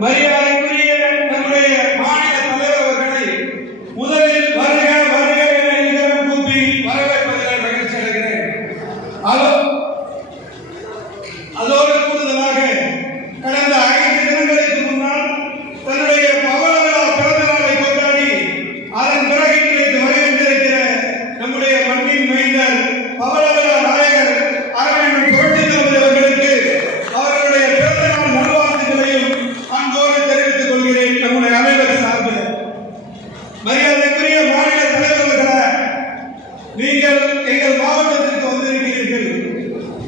மரியாதைக்குரிய நம்முடைய மாநில தலைவர்களை முதலில் வருக வருக என இதரம் கூப்பி அதோடு கூடுதலாக கடந்த ஐந்து தினங்களுக்கு நீங்கள் எங்கள் மாவட்டத்திற்கு வந்திருக்கிறீர்கள்.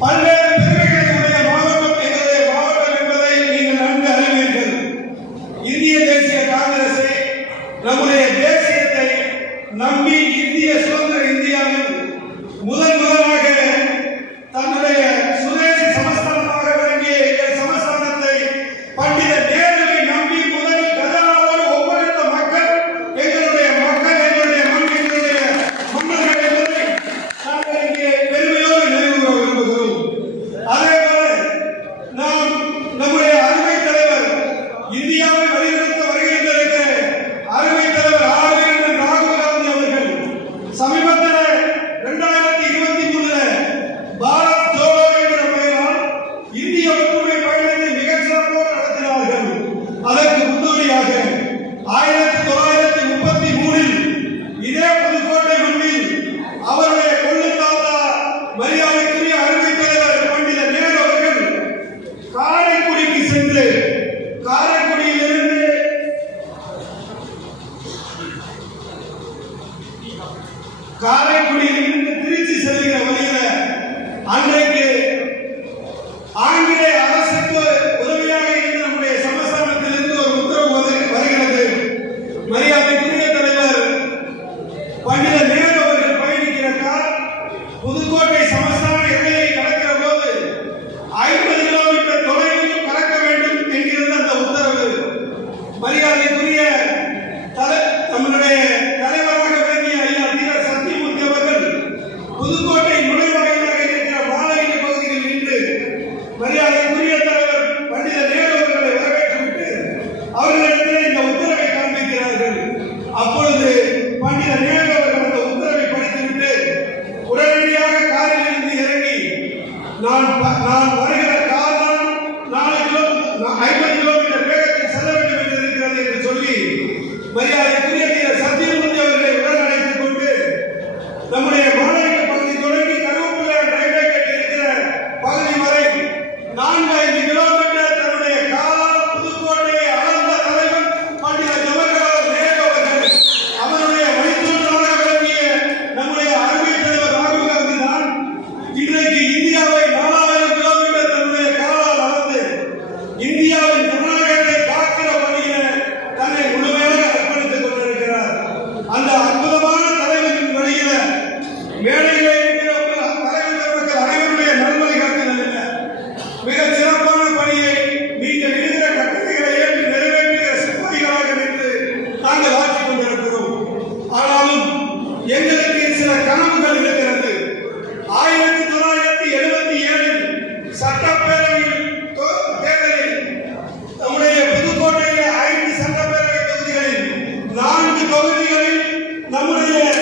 பல்வேறு பெருமைகளை மாவட்டம் எங்களுடைய மாவட்டம் என்பதை நீங்கள் நன்கு அறிவீர்கள். இந்திய தேசிய காங்கிரஸை நம்முடைய தேசியத்தை நம்பி இந்திய சுதந்திர media அப்பொழுது பண்டித நேரில் அந்த உத்தரவை படித்துவிட்டு உடனடியாக காரில் இருந்து இறங்கி நான் நான் வருகிற கார் தான் நாலு கிலோ ஐம்பது கிலோமீட்டர் வேகத்தில் செல்ல வேண்டும் என்று இருக்கிறது என்று சொல்லி மரியாதைக்குரிய சத்தியமூர்த்தி அவர்களை உடன் அழைத்துக் கொண்டு நம்முடைய மாநகர பகுதி தொடங்கி கருவேப்பிள்ளை ரயில்வே இருக்கிற பகுதி வரை நான்கு ஐந்து கிலோமீட்டர் da mulher.